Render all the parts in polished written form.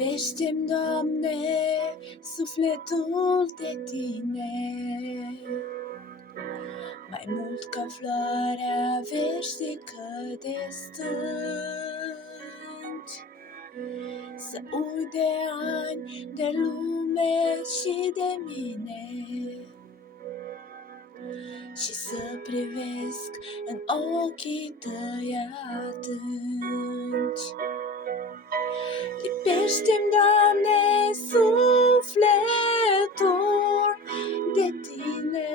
Lipește-mi, Doamne, sufletul de Tine, mai mult ca floarea veșnică de stânci. Să uit de ani, de lume și de mine și să privesc în ochii Tăi atunci. Lipește-mi, Doamne, sufletul de Tine,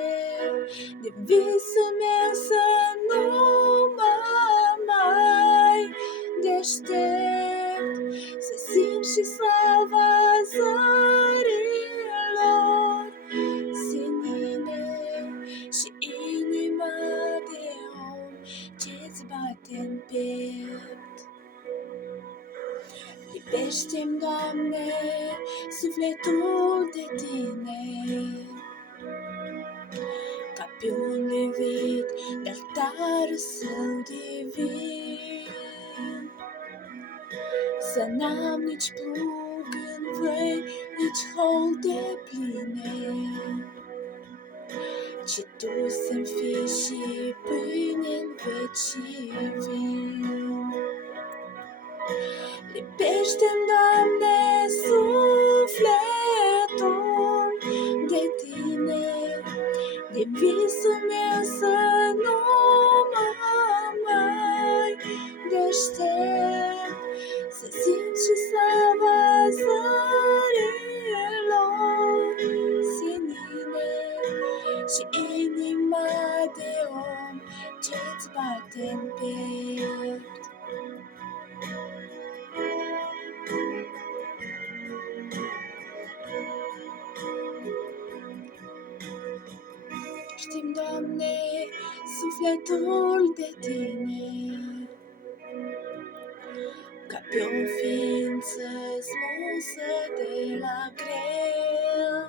de visul meu să nu mă mai deștept, să simt și slava zărilor senine și inima de om ce-ți bate-n piept. Lipește-mi, Doamne, sufletul de Tine, ca pe un levit de altarul Său divin. Să n-am nici plug în văi, nici hol de pline, ci Tu să-mi fii și pâine-n vecii vin. Lipește-mi, Doamne, sufletul de Tine, de visul meu să nu mă mai deștept, să simt și slava zărilor senine și inima de om ce-ți bate-n piept. Știm, Doamne, sufletul de Tine, ca pe o ființă smusă de la greu.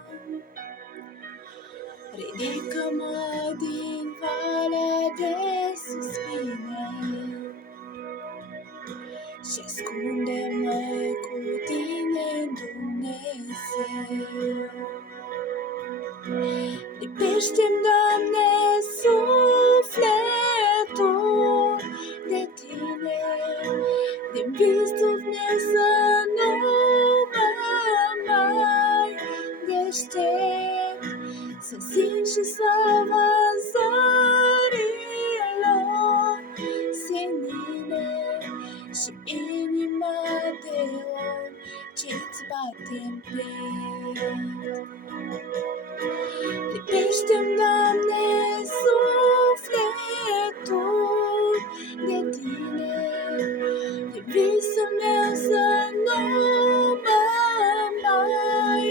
Ridică-mă din valea de suspine și ascunde-mă cu Tine, Dumnezeu. Lipește-mi, Doamne, sufletul de Tine, de visul meu să nu mă mai deștept, să simt și slava zărilor senine și inima de om ce-ți bate-n piept. Lipește-mi, Doamne, sufletul de Tine, de visul meu să nu mă mai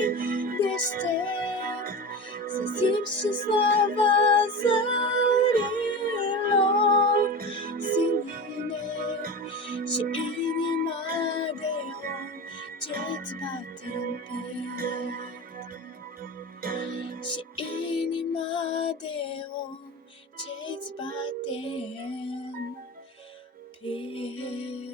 deștept, să simt și slava zărilor senine și inima de om ce-ți bate-n piept. Și inima de om ce-ți bate în piept.